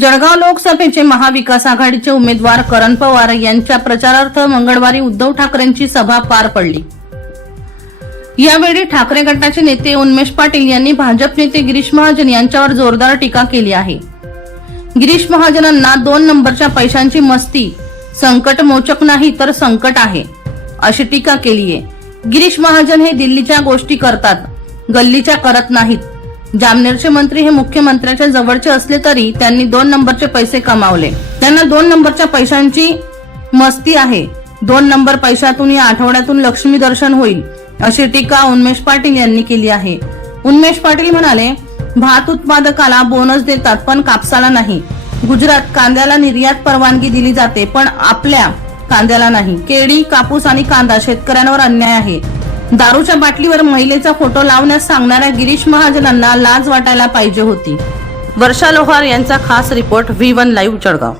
जळगाव लोकसभेचे महाविकास आघाडीचे उमेदवार करण पवार यांच्या प्रचारार्थ मंगळवारी उद्धव ठाकरेंची सभा पार पडली. यावेळी ठाकरे गटाचे नेते उन्मेष पाटील यांनी भाजप नेते गिरीश महाजन यांच्यावर जोरदार टीका केली आहे. गिरीश महाजनांना दोन नंबरच्या पैशांची मस्ती संकट मोचक नाही तर संकट आहे अशी टीका केली आहे गिरीश महाजन हे दिल्लीच्या गोष्टी करतात गल्लीच्या करत नाहीत. जामनेरचे मंत्री हे मुख्यमंत्र्याच्या जवळचे असले तरी त्यांनी दोन नंबरचे पैसे कमावले. त्यांना दोन नंबरच्या पैशांची मस्ती आहे. दोन नंबर पैशातून या आठवड्यातून लक्ष्मी दर्शन होईल अशी टीका उन्मेष पाटील यांनी केली आहे. उन्मेष पाटील म्हणाले भात उत्पादकाला बोनस देतात पण कापसाला नाही. गुजरात कांद्याला निर्यात परवानगी दिली जाते पण आपल्या कांद्याला नाही. केळी कापूस आणि कांदा शेतकऱ्यांवर अन्याय आहे. दारूच्या बाटलीवर महिलेचा फोटो लावण्यास सांगणाऱ्या गिरीश महाजनांना लाज वाटायला पाहिजे होती. वर्षा लोहार यांचा खास report V one live Jalgaon.